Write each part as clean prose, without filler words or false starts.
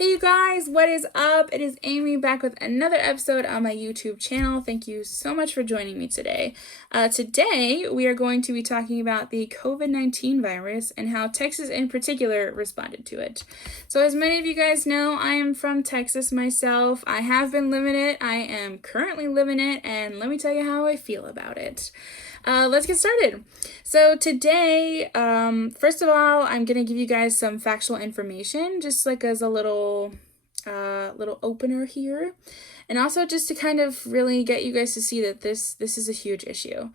Hey you guys, what is up? It is Amy back with another episode on my YouTube channel. Thank you so much for joining me today. Today we are going to be talking about the COVID-19 virus and how Texas in particular responded to it. So as many of you guys know, I am from Texas myself. I have been living it. I am currently living it, and let me tell you how I feel about it. Let's get started. So today, first of all, I'm going to give you guys some factual information, just like as a little opener here. And also just to kind of really get you guys to see that this is a huge issue.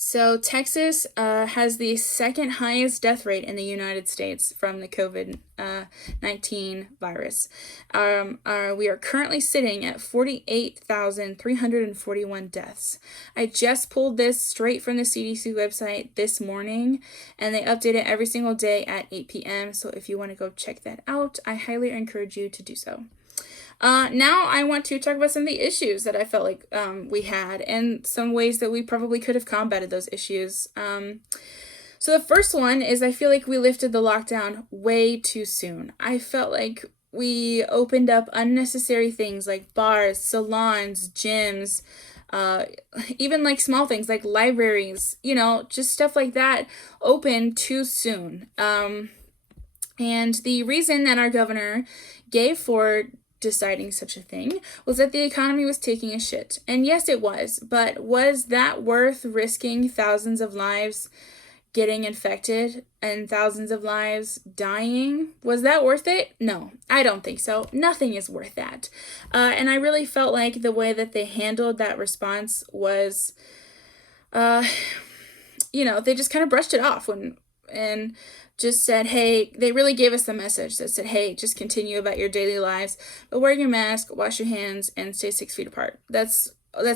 So Texas has the second highest death rate in the United States from the COVID-19 virus. We are currently sitting at 48,341 deaths. I just pulled this straight from the CDC website this morning, and they update it every single day at 8 p.m. So if you want to go check that out, I highly encourage you to do so. Now I want to talk about some of the issues that I felt like we had and some ways that we probably could have combated those issues. So the first one is I feel like we lifted the lockdown way too soon. I felt like we opened up unnecessary things like bars, salons, gyms, even like small things like libraries, just stuff like that open too soon. And the reason that our governor gave for deciding such a thing was that the economy was taking a shit. And yes, it was, but was that worth risking thousands of lives getting infected and thousands of lives dying? Was that worth it? No, I don't think so. Nothing is worth that. And I really felt like the way that they handled that response was, they just kind of brushed it off and just said, hey, they really gave us the message that said, hey, just continue about your daily lives, but wear your mask, wash your hands, and stay 6 feet apart. That's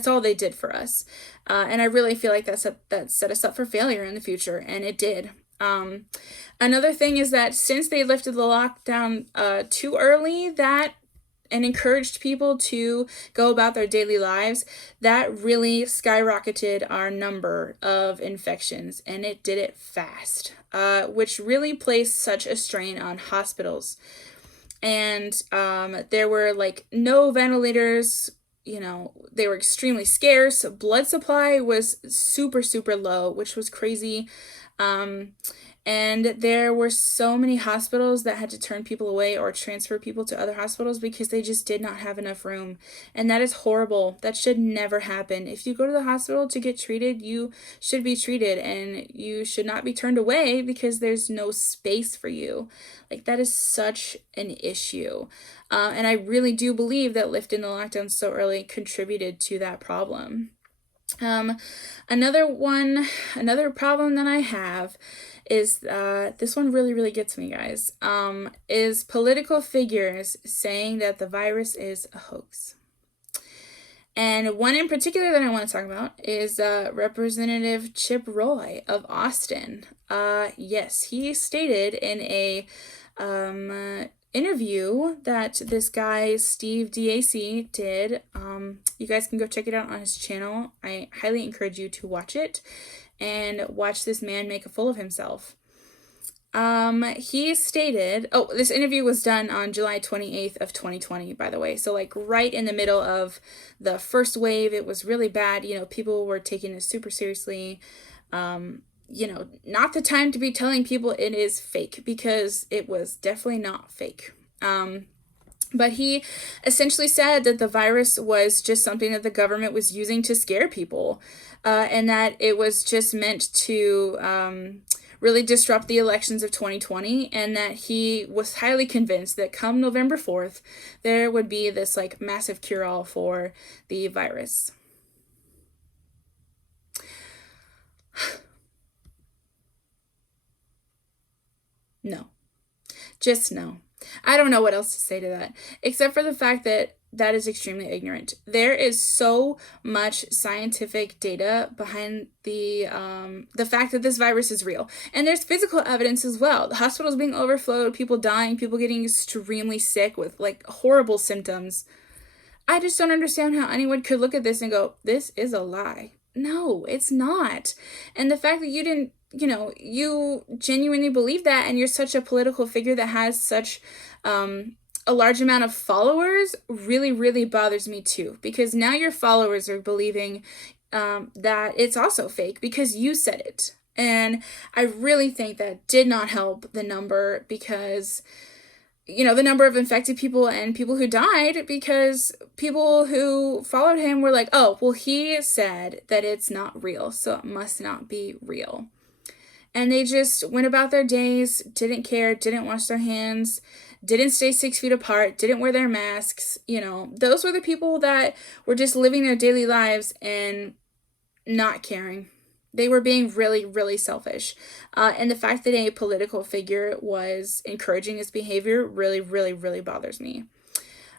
all they did for us. And I really feel like that set us up for failure in the future, and it did. Another thing is that since they lifted the lockdown too early, and encouraged people to go about their daily lives, that really skyrocketed our number of infections, and it did it fast, which really placed such a strain on hospitals. And there were no ventilators, they were extremely scarce. Blood supply was super, super low, which was crazy. And there were so many hospitals that had to turn people away or transfer people to other hospitals because they just did not have enough room. And that is horrible. That should never happen. If you go to the hospital to get treated, you should be treated, and you should not be turned away because there's no space for you. That is such an issue. And I really do believe that lifting the lockdown so early contributed to that problem. Another problem that I have is, this one really, really gets me, guys, is political figures saying that the virus is a hoax. And one in particular that I want to talk about is Representative Chip Roy of Austin. Yes, he stated in a interview that this guy Steve DAC did. You guys can go check it out on his channel. I highly encourage you to watch it and watch this man make a fool of himself. He stated, this interview was done on July 28th of 2020, by the way. So right in the middle of the first wave, it was really bad. People were taking it super seriously. Not the time to be telling people it is fake, because it was definitely not fake. But he essentially said that the virus was just something that the government was using to scare people, and that it was just meant to really disrupt the elections of 2020, and that he was highly convinced that come November 4th, there would be this massive cure-all for the virus. No. Just no. I don't know what else to say to that, except for the fact that that is extremely ignorant. There is so much scientific data behind the fact that this virus is real. And there's physical evidence as well. The hospitals being overflowed, people dying, people getting extremely sick with horrible symptoms. I just don't understand how anyone could look at this and go, this is a lie. No, it's not. And the fact that you didn't, you genuinely believe that, and you're such a political figure that has such a large amount of followers, really, really bothers me too. Because now your followers are believing that it's also fake because you said it. And I really think that did not help the number, because the number of infected people and people who died, because people who followed him were like, oh, well, he said that it's not real, so it must not be real. And they just went about their days, didn't care, didn't wash their hands, didn't stay 6 feet apart, didn't wear their masks. Those were the people that were just living their daily lives and not caring. They were being really, really selfish. And the fact that a political figure was encouraging this behavior really, really, really bothers me.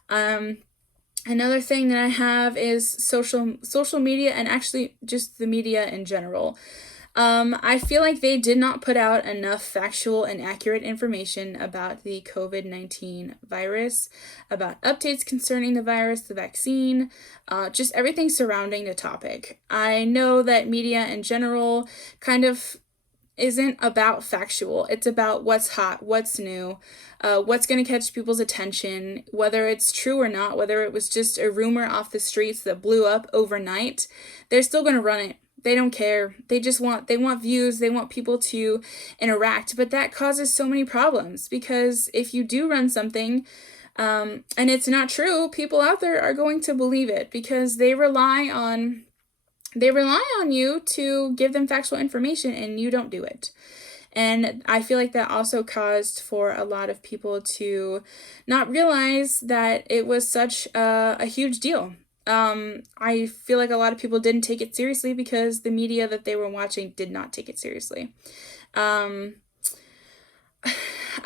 Another thing that I have is social media, and actually just the media in general. I feel like they did not put out enough factual and accurate information about the COVID-19 virus, about updates concerning the virus, the vaccine, just everything surrounding the topic. I know that media in general kind of isn't about factual. It's about what's hot, what's new, what's going to catch people's attention, whether it's true or not, whether it was just a rumor off the streets that blew up overnight. They're still going to run it. They don't care. They want views. They want people to interact. But that causes so many problems, because if you do run something and it's not true, people out there are going to believe it, because they rely on you to give them factual information, and you don't do it. And I feel like that also caused for a lot of people to not realize that it was such a huge deal. I feel like a lot of people didn't take it seriously because the media that they were watching did not take it seriously.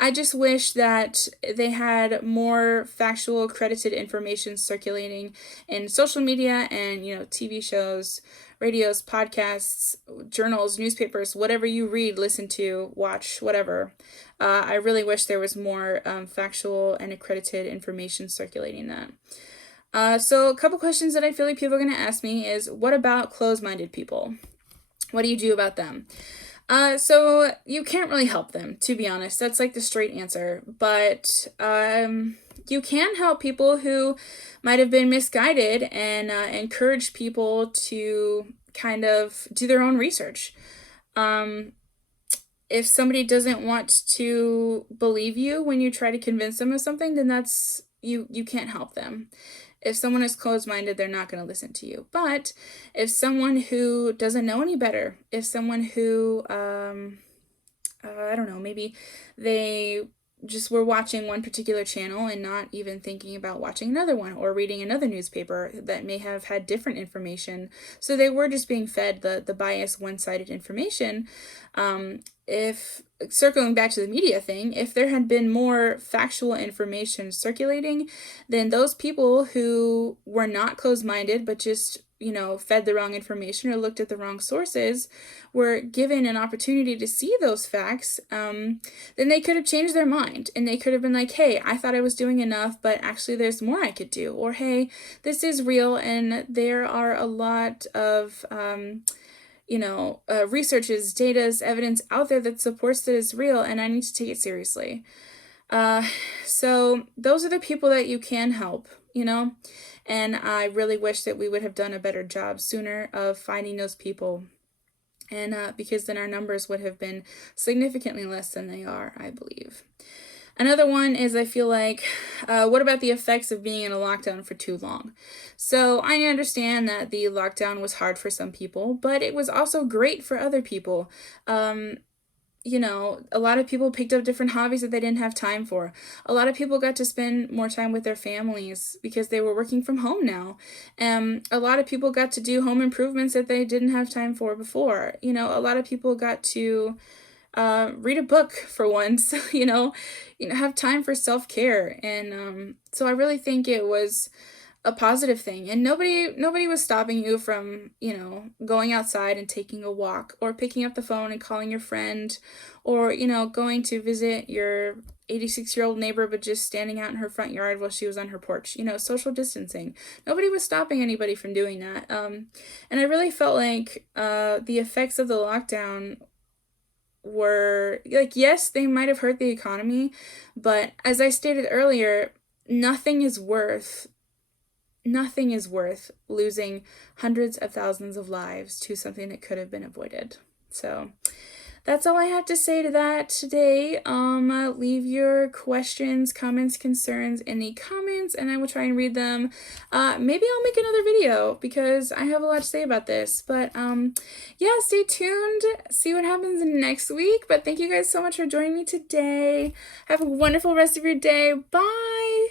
I just wish that they had more factual, accredited information circulating in social media and, TV shows, radios, podcasts, journals, newspapers, whatever you read, listen to, watch, whatever. I really wish there was more factual and accredited information circulating that. So a couple questions that I feel like people are going to ask me is, what about closed-minded people? What do you do about them? So you can't really help them, to be honest. That's like the straight answer. But you can help people who might have been misguided, and encourage people to kind of do their own research. If somebody doesn't want to believe you when you try to convince them of something, then that's you can't help them. If someone is closed-minded, they're not going to listen to you. But if someone who doesn't know any better, if someone who, I don't know, maybe they just were watching one particular channel and not even thinking about watching another one, or reading another newspaper that may have had different information, so they were just being fed the biased, one-sided information. If circling back to the media thing, if there had been more factual information circulating, then those people who were not closed-minded but just fed the wrong information or looked at the wrong sources were given an opportunity to see those facts, then they could have changed their mind, and they could have been like, hey, I thought I was doing enough, but actually there's more I could do. Or, hey, this is real, and there are a lot of researches, data's, evidence out there that supports that it's real, and I need to take it seriously. So those are the people that you can help, and I really wish that we would have done a better job sooner of finding those people, and because then our numbers would have been significantly less than they are, I believe. Another one is, I feel like, what about the effects of being in a lockdown for too long? So I understand that the lockdown was hard for some people, but it was also great for other people. A lot of people picked up different hobbies that they didn't have time for. A lot of people got to spend more time with their families because they were working from home now. A lot of people got to do home improvements that they didn't have time for before. A lot of people got to read a book for once, have time for self-care. And so I really think it was a positive thing, and nobody was stopping you from, going outside and taking a walk, or picking up the phone and calling your friend, or going to visit your 86-year-old neighbor but just standing out in her front yard while she was on her porch. Social distancing. Nobody was stopping anybody from doing that. And I really felt like the effects of the lockdown were like, yes, they might have hurt the economy, but as I stated earlier, nothing is worth losing hundreds of thousands of lives to something that could have been avoided. So that's all I have to say to that today. Leave your questions, comments, concerns in the comments, and I will try and read them. Maybe I'll make another video because I have a lot to say about this. But yeah, stay tuned. See what happens next week. But thank you guys so much for joining me today. Have a wonderful rest of your day. Bye.